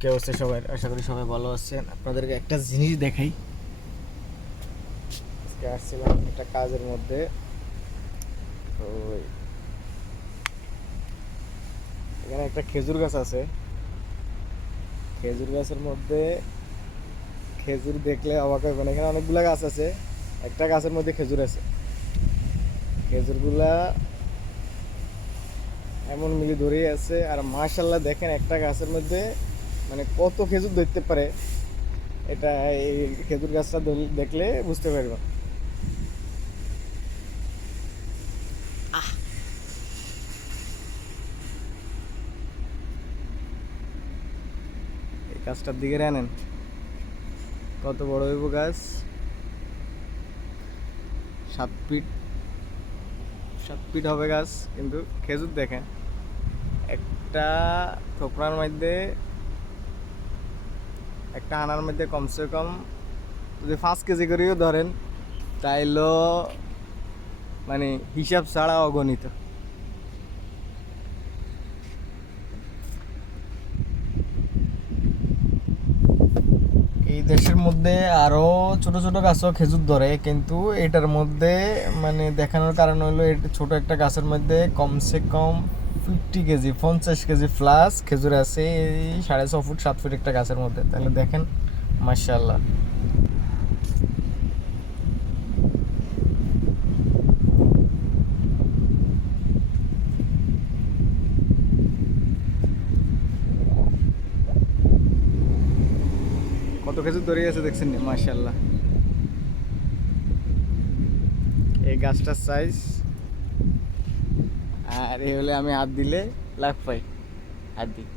কে অবস্থা সবাই? আশা করি সবাই ভালো আছেন। আপনাদেরকে একটা জিনিস দেখাই। আজকে আসছিলাম একটা কাজের মধ্যে। ওই এখানে একটা খেজুর গাছ আছে। খেজুর গাছের মধ্যে খেজুর দেখলে অবাক হবেন এখানে অনেকগুলা গাছ আছে। একটা গাছের মধ্যে খেজুর আছে। খেজুরগুলা এমন মিলি ধরেই আছে। আর মাশাল্লাহ দেখেন একটা গাছের মধ্যে মানে কত খেজুর ধরতে পারে এটা এই খেজুর গাছটা দেখলে বুঝতে পারবেন আহ। এই গাছটার দিকে আনেন কত বড় হইব গাছ? সাত ফিট। সাত ফিট হবে গাছ কিন্তু খেজুর দেখেন। একটা থোকরার মধ্যে একটা আনার মধ্যে কমসে কম যদি পাঁচ কেজি করেও ধরেন তাইলেও মানে হিসাব ছাড়া অগণিত। এই দেশের মধ্যে আরও ছোট ছোট গাছও খেজুর ধরে, কিন্তু এটার মধ্যে মানে দেখানোর কারণ হলো এটা ছোট একটা গাছের মধ্যে কমসে কম ফিফটি কেজি, পঞ্চাশ কেজি প্লাস খেজুর আছে এই সাড়ে ছ ফুট, সাত ফুট একটা গাছের মধ্যে। তাহলে দেখেন মার্শাল্লাহ কত খেজুর ধরে আছে দেখছেন মার্শাল্লাহ এই গাছটার সাইজ আর এ হলে আমি হাত দিলে লাভ পাই। হাত দিই।